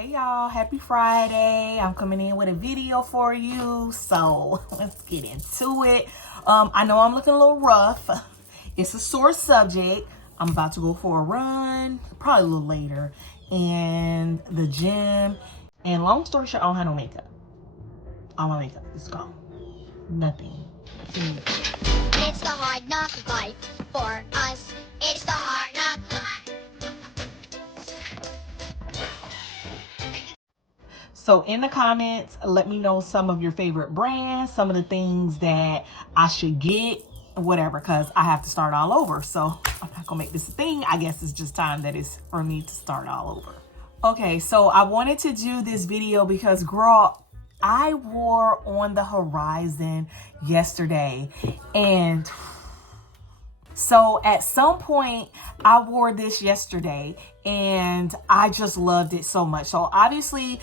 Hey y'all, happy Friday. I'm coming in with a video for you, so let's get into it. I know I'm looking a little rough. It's a sore subject. I'm about to go for a run, probably a little later, and the gym. And long story short, I don't have no makeup. All my makeup is gone. Nothing. It's the hard knock life for us. It's the hard knock life. So in the comments, let me know some of your favorite brands, some of the things that I should get, whatever, because I have to start all over. So I'm not gonna make this a thing. I guess it's just time that it's for me to start all over. Okay, so I wanted to do this video because, girl, I wore On the Horizon yesterday, and so at some point I wore this yesterday and I just loved it so much. So obviously,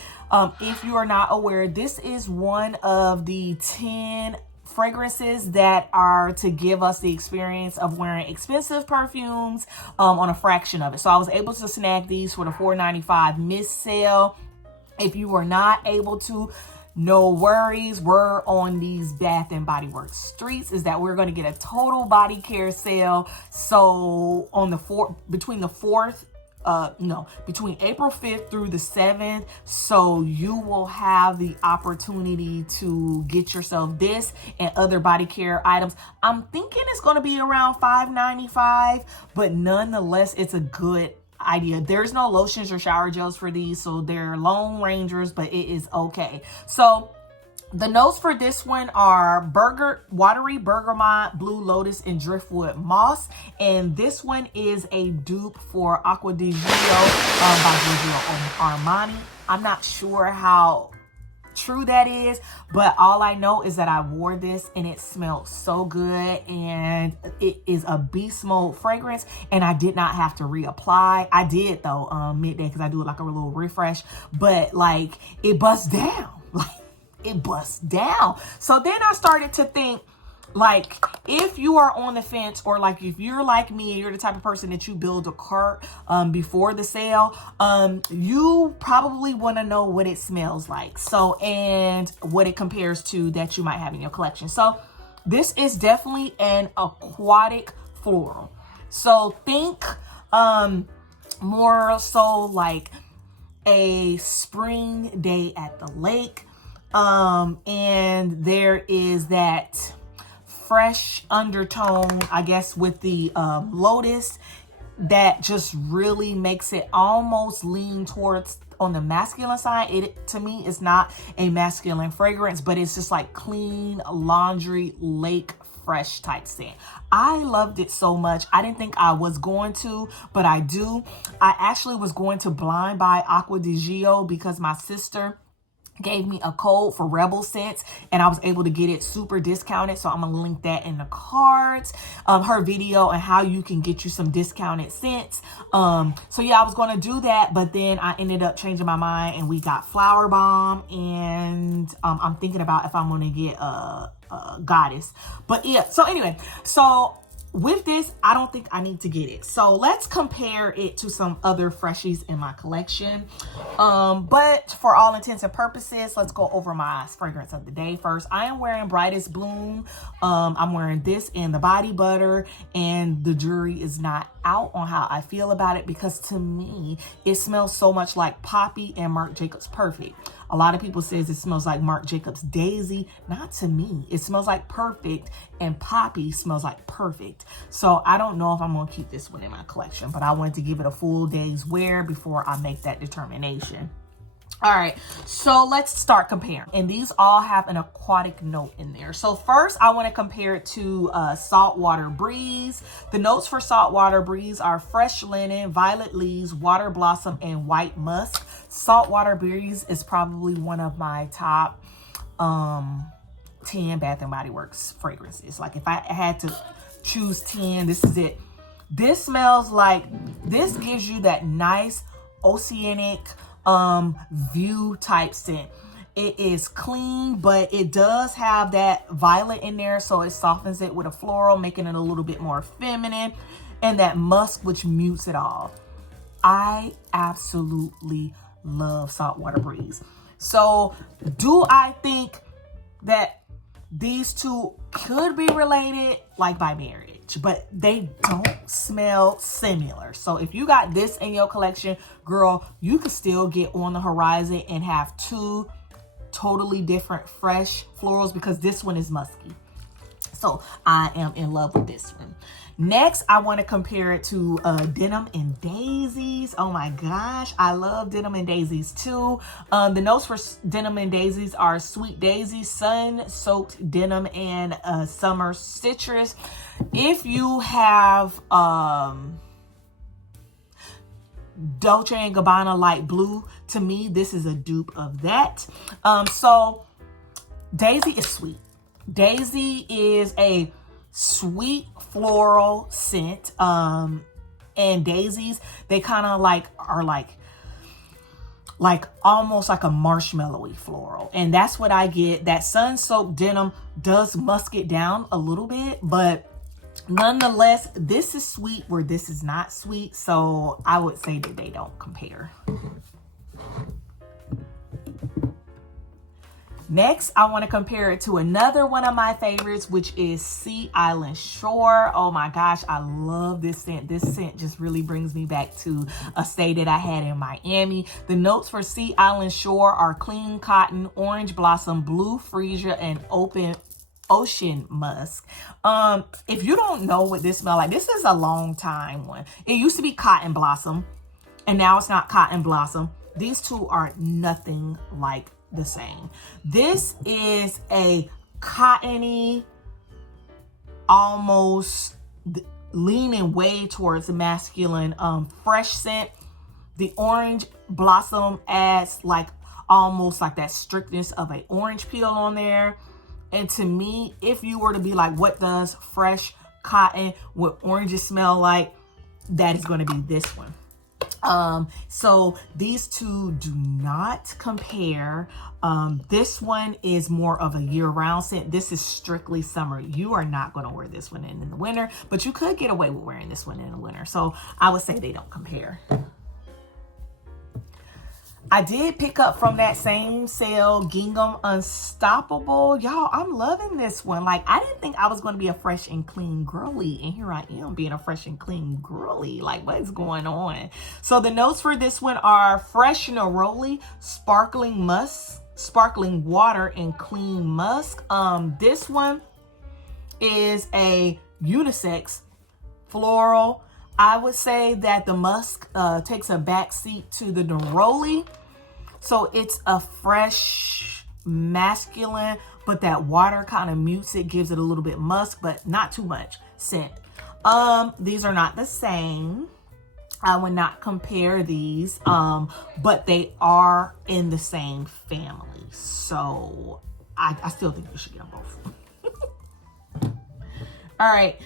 if you are not aware, this is one of the 10 fragrances that are to give us the experience of wearing expensive perfumes on a fraction of it. So I was able to snag these for the $4.95 mist sale. If you were not able to, no worries. We're on these Bath and Body Works streets is that we're going to get a total body care sale. So on the between April 5th through the 7th. So you will have the opportunity to get yourself this and other body care items. I'm thinking it's going to be around $5.95, but nonetheless, it's a good idea. There's no lotions or shower gels for these, so they're Lone Rangers, but it is okay. So the notes for this one are watery bergamot, blue lotus, and driftwood moss. And this one is a dupe for Acqua di Gio by Giorgio Armani. I'm not sure how true that is, but all I know is that I wore this and it smelled so good, and it is a beast mode fragrance, and I did not have to reapply. I did though midday because I do like a little refresh, but like it busts down. Like it busts down. So then I started to think, like, if you are on the fence, or like if you're like me and you're the type of person that you build a cart before the sale, you probably want to know what it smells like, so, and what it compares to that you might have in your collection. So this is definitely an aquatic floral. So think more so like a spring day at the lake, and there is that fresh undertone, I guess, with the lotus that just really makes it almost lean towards on the masculine side. It, to me, is not a masculine fragrance, but it's just like clean laundry lake fresh type scent. I loved it so much. I didn't think I was going to, but I do. I actually was going to blind buy Acqua di Gio because my sister gave me a code for Rebel Scents and I was able to get it super discounted. So I'm gonna link that in the cards, her video and how you can get you some discounted scents. So yeah, I was gonna do that, but then I ended up changing my mind and we got Flower Bomb, and I'm thinking about if I'm gonna get a Goddess. But yeah, so anyway, so with this, I don't think I need to get it. So let's compare it to some other freshies in my collection. But for all intents and purposes, let's go over my fragrance of the day first. I am wearing Brightest Bloom. I'm wearing this and the Body Butter, and the jury is not out on how I feel about it, because to me, it smells so much like Poppy and Marc Jacobs Perfect. A lot of people says it smells like Marc Jacobs Daisy. Not to me. It smells like Perfect, and Poppy smells like Perfect. So I don't know if I'm going to keep this one in my collection, but I wanted to give it a full day's wear before I make that determination. All right, so let's start comparing. And these all have an aquatic note in there. So first, I want to compare it to Saltwater Breeze. The notes for Saltwater Breeze are fresh linen, violet leaves, water blossom, and white musk. Saltwater Breeze is probably one of my top 10 Bath and Body Works fragrances. Like if I had to choose 10, this is it. This smells like, this gives you that nice oceanic view type scent. It is clean, but it does have that violet in there, so it softens it with a floral, making it a little bit more feminine, and that musk, which mutes it all. I absolutely love Saltwater Breeze. So do I think that these two could be related, like by marriage, but they don't smell similar. So if you got this in your collection, girl, you could still get On the Horizon and have two totally different fresh florals, because this one is musky. So I am in love with this one. Next, I want to compare it to Denim and Daisies. Oh my gosh, I love Denim and Daisies too. The notes for Denim and Daisies are Sweet Daisy, Sun-Soaked Denim, and Summer Citrus. If you have Dolce & Gabbana Light Blue, to me, this is a dupe of that. So Daisy is sweet. Daisy is a sweet floral scent. And Daisies, they kind of are almost like a marshmallowy floral. And that's what I get. That sun-soaked denim does musk it down a little bit, but nonetheless, this is sweet where this is not sweet. So I would say that they don't compare. Next, I want to compare it to another one of my favorites, which is Sea Island Shore. Oh my gosh, I love this scent. This scent just really brings me back to a stay that I had in Miami. The notes for Sea Island Shore are clean cotton, orange blossom, blue freesia, and open ocean musk. If you don't know what this smells like, this is a long time one. It used to be cotton blossom, and now it's not cotton blossom. These two are nothing like the same. This is a cottony, almost leaning way towards masculine, fresh scent. The orange blossom adds almost like that strictness of an orange peel on there. And to me, if you were to be like, what does fresh cotton with oranges smell like, that is going to be this one. So these two do not compare. This one is more of a year-round scent. This is strictly summer. You are not going to wear this one in the winter, but you could get away with wearing this one in the winter. So I would say they don't compare. I did pick up from that same sale Gingham Unstoppable. Y'all, I'm loving this one. I didn't think I was going to be a fresh and clean girly, and here I am being a fresh and clean girly. What is going on? So the notes for this one are fresh neroli, sparkling musk, sparkling water, and clean musk. This one is a unisex floral. I would say that the musk takes a back seat to the neroli. So it's a fresh, masculine, but that water kind of mutes it, gives it a little bit musk, but not too much scent. These are not the same. I would not compare these, but they are in the same family. So I still think you should get them both. All right.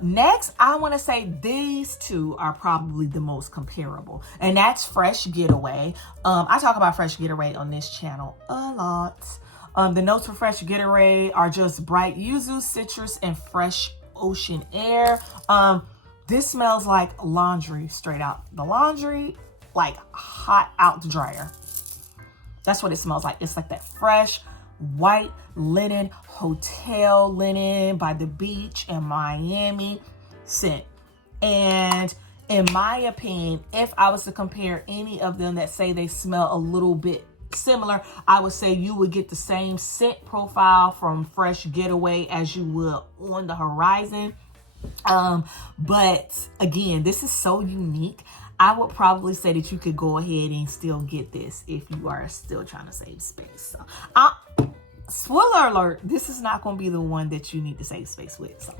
Next, I want to say these two are probably the most comparable, and that's Fresh Getaway. I talk about Fresh Getaway on this channel a lot. The notes for Fresh Getaway are just bright yuzu, citrus, and fresh ocean air. This smells like laundry straight out the laundry, like hot out the dryer. That's what it smells like. It's like that fresh white linen, hotel linen by the beach in Miami scent. And in my opinion, if I was to compare any of them that say they smell a little bit similar, I would say you would get the same scent profile from Fresh Getaway as you would On the Horizon. But again, this is so unique. I would probably say that you could go ahead and still get this if you are still trying to save space. So, spoiler alert, this is not going to be the one that you need to save space with. So.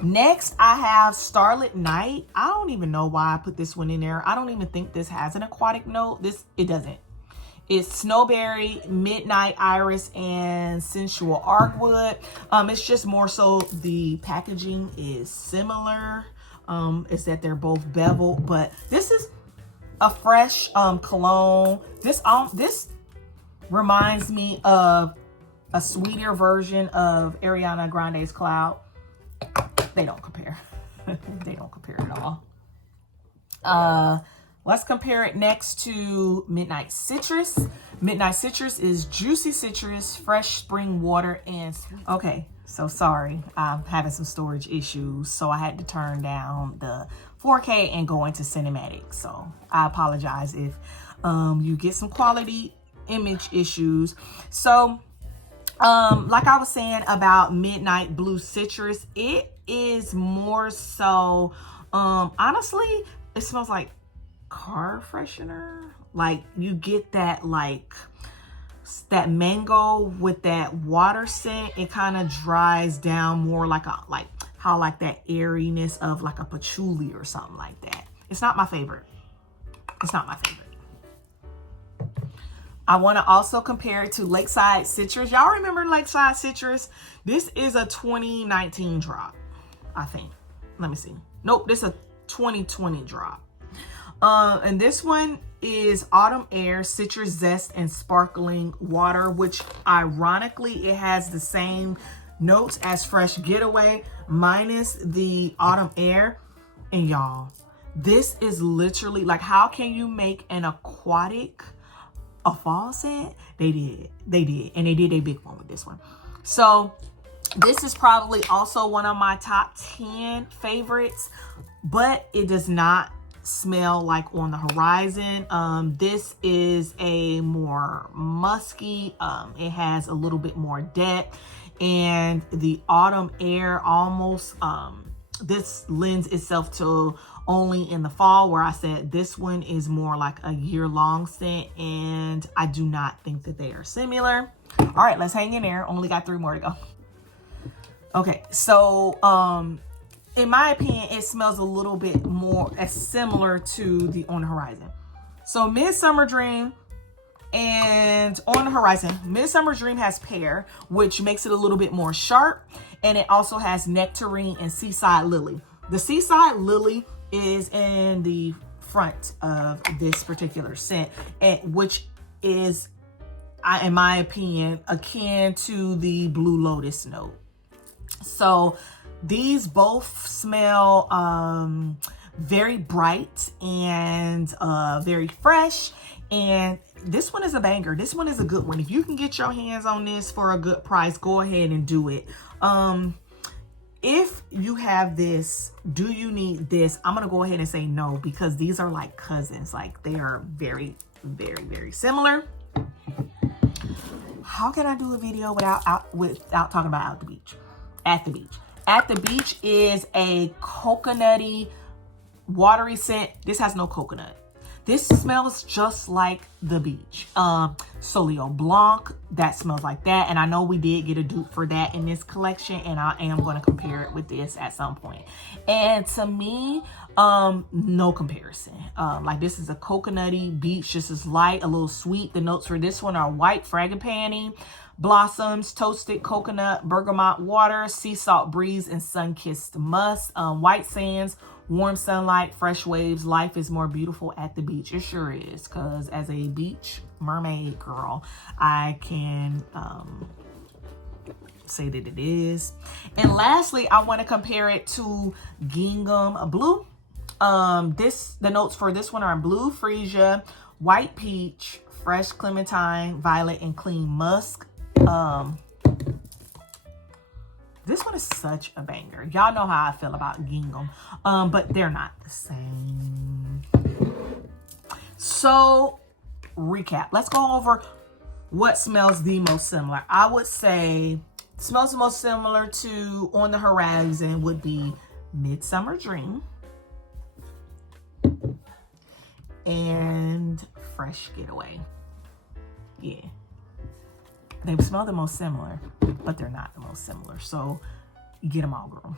Next I have Starlit Night. I don't even know why I put this one in there. I don't even think this has an aquatic note. It doesn't. It's Snowberry, Midnight Iris, and Sensual Arcwood. It's just more so the packaging is similar. It's that they're both beveled, but this is a fresh cologne. This reminds me of a sweeter version of Ariana Grande's Cloud. They don't compare. They don't compare at all. Let's compare it next to Midnight Citrus. Midnight Citrus is juicy citrus, fresh spring water, and sweet. Okay, so sorry, I'm having some storage issues, so I had to turn down the 4K and go into cinematic. So I apologize if you get some quality image issues. So like I was saying about Midnight Blue Citrus, it is more so, honestly, it smells like car freshener. Like you get that, like that mango with that water scent. It kind of dries down more like a, like how like that airiness of like a patchouli or something like that. It's not my favorite. It's not my favorite. I want to also compare it to Lakeside Citrus. Y'all remember Lakeside Citrus? This is a 2019 drop, I think. Let me see. Nope, this is a 2020 drop. And this one is Autumn Air, Citrus Zest, and Sparkling Water, which ironically, it has the same notes as Fresh Getaway, minus the Autumn Air. And y'all, this is literally, like, how can you make an aquatic a fall scent? They did. And they did a big one with this one. So this is probably also one of my top 10 favorites, but it does not smell like On the Horizon. This is a more musky, it has a little bit more depth, and the Autumn Air almost, this lends itself to only in the fall, where I said this one is more like a year-long scent, and I do not think that they are similar. All right, let's hang in there. Only got 3 more to go. Okay, so in my opinion, it smells a little bit more as similar to the On the Horizon. So Midsummer Dream and On the Horizon, Midsummer Dream has pear, which makes it a little bit more sharp, and it also has nectarine and seaside lily. The seaside lily is in the front of this particular scent, and which is, in my opinion, akin to the Blue Lotus note. So these both smell very bright and very fresh, and this one is a banger. This one is a good one. If you can get your hands on this for a good price, go ahead and do it. If you have this, do you need this? I'm gonna go ahead and say no, because these are like cousins. Like, they are very, very, very similar. How can I do a video without talking about At the Beach? At the Beach. At the Beach is a coconutty, watery scent. This has no coconut. This smells just like the beach. Solio Blanc, that smells like that. And I know we did get a dupe for that in this collection, and I am going to compare it with this at some point. And to me, no comparison. Like, this is a coconutty beach, just as light, a little sweet. The notes for this one are white frangipani, blossoms, toasted coconut, bergamot water, sea salt breeze, and sun-kissed musk. White sands, warm sunlight, fresh waves. Life is more beautiful at the beach. It sure is, because as a beach mermaid girl, I can say that it is. And lastly, I want to compare it to Gingham Blue. The notes for this one are blue freesia, white peach, fresh clementine, violet, and clean musk. This one is such a banger. Y'all know how I feel about Gingham, but they're not the same. So, recap. Let's go over what smells the most similar. I would say smells the most similar to On the Horizon would be Midsummer Dream and Fresh Getaway. Yeah. They smell the most similar, but they're not the most similar. So get them all, girl.